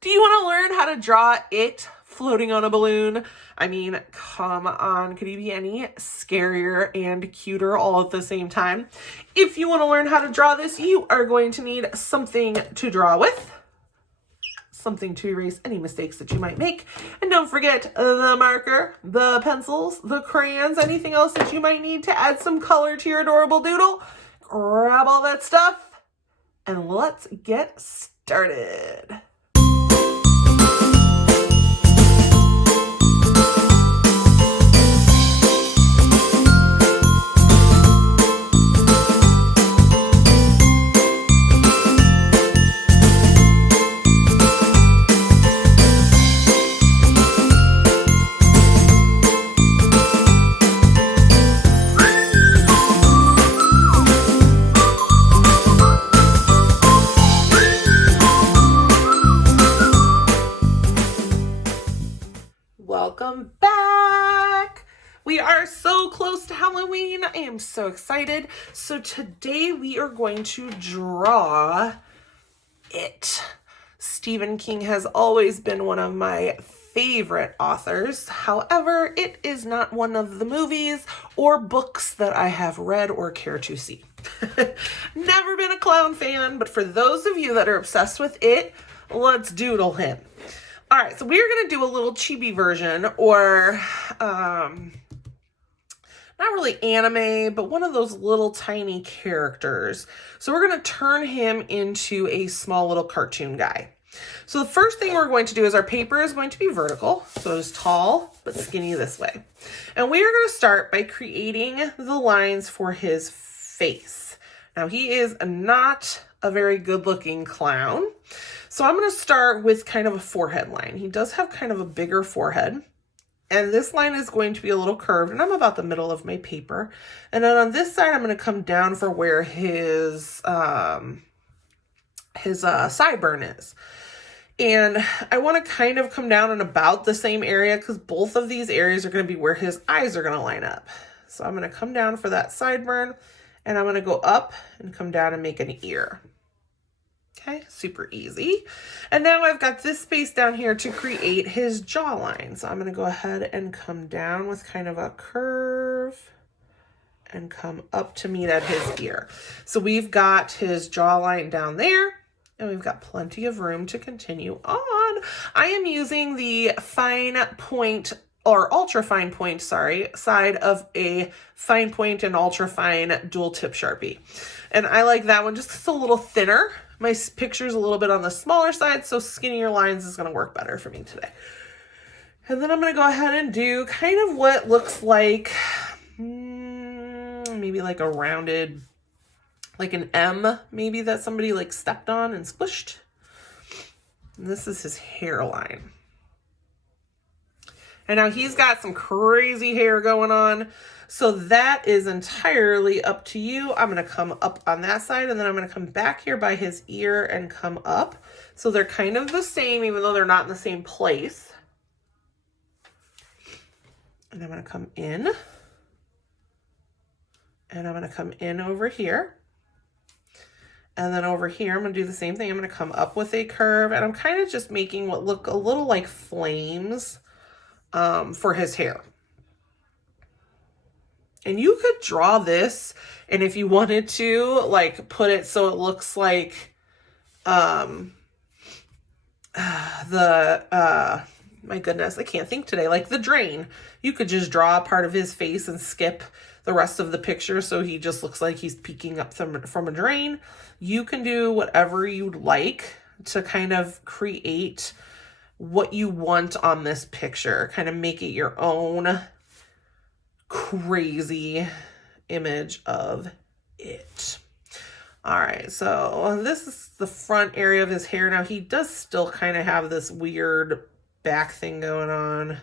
Do you want to learn how to draw it floating on a balloon? I mean, come on, could you be any scarier and cuter all at the same time? If you want to learn how to draw this, you are going to need something to draw with, something to erase any mistakes that you might make, and don't forget the marker, the pencils, the crayons, anything else that you might need to add some color to your adorable doodle. Grab all that stuff, and let's get started. Welcome back. We are so close to Halloween. I am so excited. So today we are going to draw it. Stephen King has always been one of my favorite authors. However, it is not one of the movies or books that I have read or care to see. Never been a clown fan, but for those of you that are obsessed with it, let's doodle him. All right, so we're going to do a little chibi version, or not really anime, but one of those little tiny characters. So we're going to turn him into a small little cartoon guy. So the first thing we're going to do is our paper is going to be vertical, so it's tall but skinny this way. And we are going to start by creating the lines for his face. Now he is not a very good looking clown. So I'm going to start with kind of a forehead line. He does have kind of a bigger forehead. And this line is going to be a little curved. And I'm about the middle of my paper. And then on this side, I'm going to come down for where his sideburn is. And I want to kind of come down in about the same area because both of these areas are going to be where his eyes are going to line up. So I'm going to come down for that sideburn. And I'm going to go up and come down and make an ear. Okay, super easy. And now I've got this space down here to create his jawline. So I'm going to go ahead and come down with kind of a curve and come up to meet at his ear. So we've got his jawline down there and we've got plenty of room to continue on. I am using the fine point or ultra fine point, side of a fine point and ultra fine dual tip Sharpie. And I like that one just a little thinner. My picture's a little bit on the smaller side, so skinnier lines is going to work better for me today. And then I'm going to go ahead and do kind of what looks like maybe like a rounded, like an M, maybe that somebody like stepped on and squished. And this is his hairline. And now he's got some crazy hair going on. So that is entirely up to you. I'm going to come up on that side and then I'm going to come back here by his ear and come up. So they're kind of the same, even though they're not in the same place. And I'm going to come in. And I'm going to come in over here. And then over here, I'm going to do the same thing. I'm going to come up with a curve. And I'm kind of just making what look a little like flames for his hair. And you could draw this, and if you wanted to, like, put it so it looks like my goodness, I can't think today, like the drain. You could just draw a part of his face and skip the rest of the picture so he just looks like he's peeking up from a drain. You can do whatever you'd like to kind of create what you want on this picture, kind of make it your own crazy image of it. All right, so this is the front area of his hair. Now he does still kind of have this weird back thing going on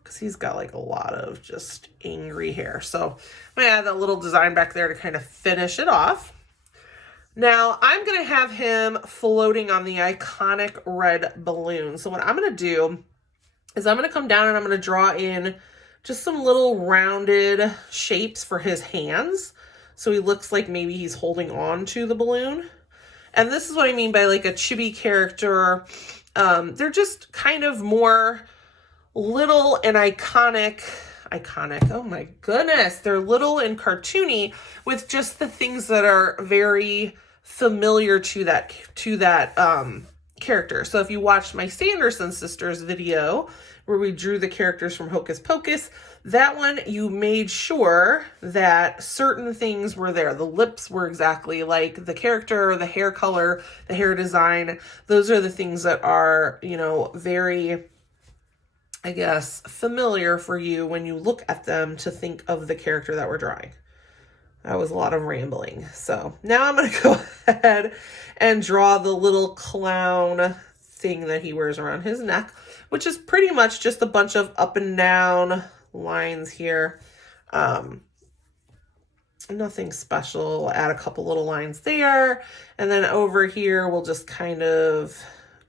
because he's got like a lot of just angry hair. So I'm gonna add that little design back there to kind of finish it off. Now I'm gonna have him floating on the iconic red balloon. So what I'm gonna do is I'm gonna come down and I'm gonna draw in just some little rounded shapes for his hands. So he looks like maybe he's holding on to the balloon. And this is what I mean by like a chibi character They're just kind of more little and iconic, oh my goodness, they're little and cartoony with just the things that are very familiar to that character. So if you watched my Sanderson sisters video where we drew the characters from Hocus Pocus, that one you made sure that certain things were there. The lips were exactly like the character, the hair color, the hair design. Those are the things that are, you know, very, I guess, familiar for you when you look at them to think of the character that we're drawing. That was a lot of rambling. So now I'm going to go ahead and draw the little clown thing that he wears around his neck, which is pretty much just a bunch of up and down lines here. Nothing special. We'll add a couple little lines there. And then over here, we'll just kind of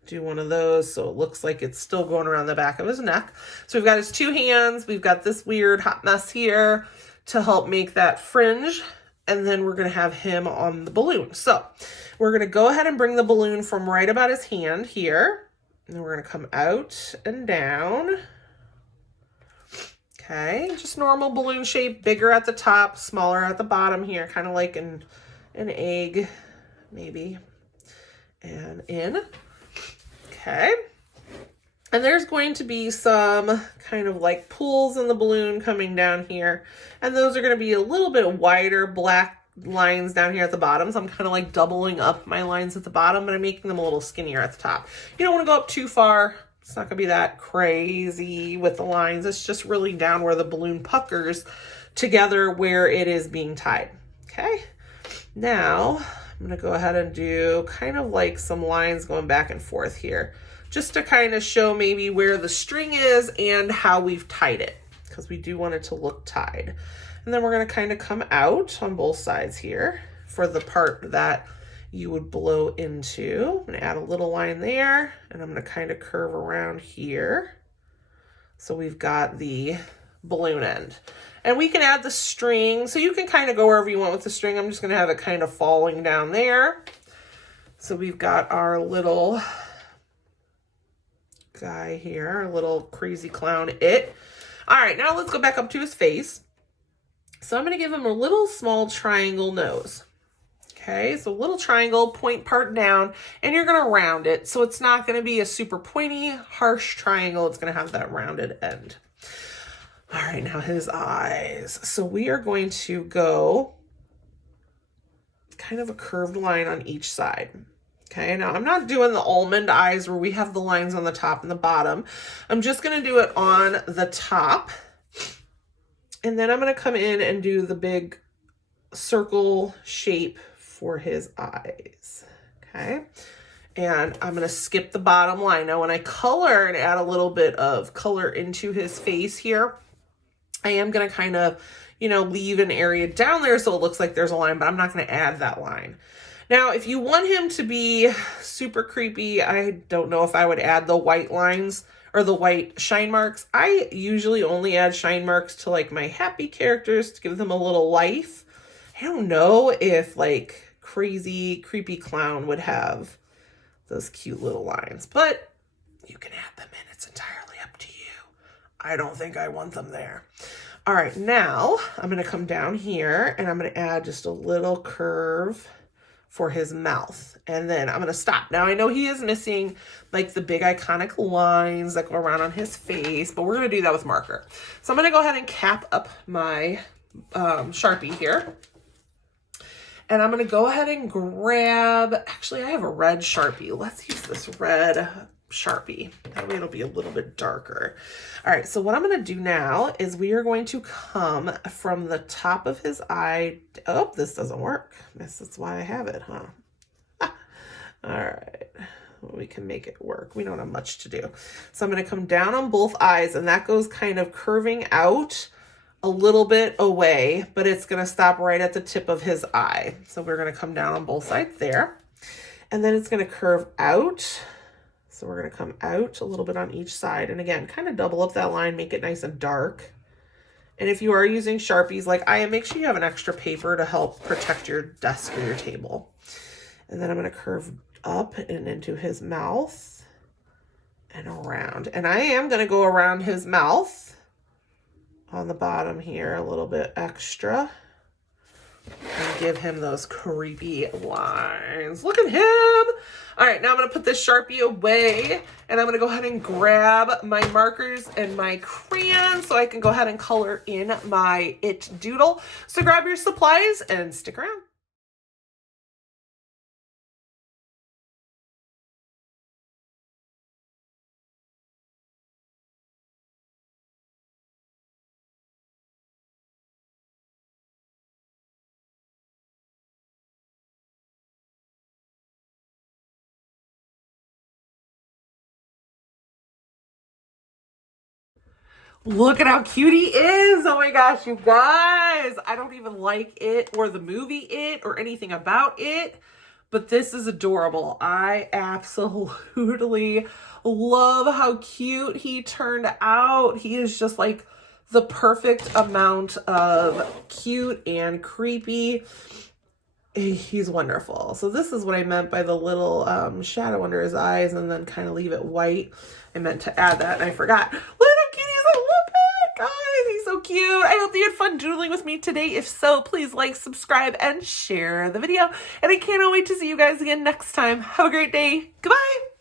do one of those so it looks like it's still going around the back of his neck. So we've got his two hands. We've got this weird hot mess here to help make that fringe. And then we're going to have him on the balloon. So we're going to go ahead and bring the balloon from right about his hand here. And then we're going to come out and down. Okay, just normal balloon shape, bigger at the top, smaller at the bottom here, kind of like an egg, maybe. And in. Okay. And there's going to be some kind of like pools in the balloon coming down here. And those are going to be a little bit wider black lines down here at the bottom. So I'm kind of like doubling up my lines at the bottom, but I'm making them a little skinnier at the top. You don't want to go up too far. It's not going to be that crazy with the lines. It's just really down where the balloon puckers together where it is being tied. Okay. Now I'm going to go ahead and do kind of like some lines going back and forth here, just to kind of show maybe where the string is and how we've tied it, because we do want it to look tied. And then we're going to kind of come out on both sides here for the part that you would blow into. I'm going to add a little line there, and I'm going to kind of curve around here. So we've got the balloon end. And we can add the string, so you can kind of go wherever you want with the string. I'm just going to have it kind of falling down there. So we've got our little guy here, our little crazy clown it. All right, now let's go back up to his face. So I'm going to give him a little small triangle nose. Okay, so a little triangle, point part down, and you're going to round it. So it's not going to be a super pointy, harsh triangle. It's going to have that rounded end. All right, now his eyes. So we are going to go kind of a curved line on each side. Okay, now I'm not doing the almond eyes where we have the lines on the top and the bottom. I'm just going to do it on the top. And then I'm going to come in and do the big circle shape for his eyes. Okay. And I'm going to skip the bottom line. Now, when I color and add a little bit of color into his face here, I am going to kind of, you know, leave an area down there so it looks like there's a line, but I'm not going to add that line. Now, if you want him to be super creepy, I don't know if I would add the white lines or the white shine marks. I usually only add shine marks to like my happy characters to give them a little life. I don't know if like crazy, creepy clown would have those cute little lines, but you can add them in. It's entirely up to you. I don't think I want them there. All right, now I'm going to come down here and I'm going to add just a little curve for his mouth. And then I'm going to stop. Now I know he is missing like the big iconic lines that go around on his face, but we're going to do that with marker. So I'm going to go ahead and cap up my Sharpie here. And I'm going to go ahead and grab, actually I have a red Sharpie. Let's use this red Sharpie. That way it'll be a little bit darker. All right, so what I'm going to do now is we are going to come from the top of his eye. Oh, this doesn't work. That's why I have it, huh? All right, we can make it work. We don't have much to do. So I'm going to come down on both eyes, and that goes kind of curving out a little bit away, but it's going to stop right at the tip of his eye. So we're going to come down on both sides there, and then it's going to curve out. So we're going to come out a little bit on each side. And again, kind of double up that line, make it nice and dark. And if you are using Sharpies like I am, make sure you have an extra paper to help protect your desk or your table. And then I'm going to curve up and into his mouth. and around. And I am going to go around his mouth on the bottom here a little bit extra and give him those creepy lines. Look at him. All right, now I'm going to put this Sharpie away, and I'm going to go ahead and grab my markers and my crayons so I can go ahead and color in my It Doodle. So grab your supplies and stick around. Look at how cute he is. Oh my gosh, you guys. I don't even like It or the movie It or anything about It, but this is adorable. I absolutely love how cute he turned out. He is just like the perfect amount of cute and creepy. He's wonderful. So this is what I meant by the little shadow under his eyes and then kind of leave it white. I meant to add that and I forgot. Look how cute he is. I love it, guys. He's so cute. I hope you had fun doodling with me today. If so, please like, subscribe, and share the video. And I can't wait to see you guys again next time. Have a great day. Goodbye.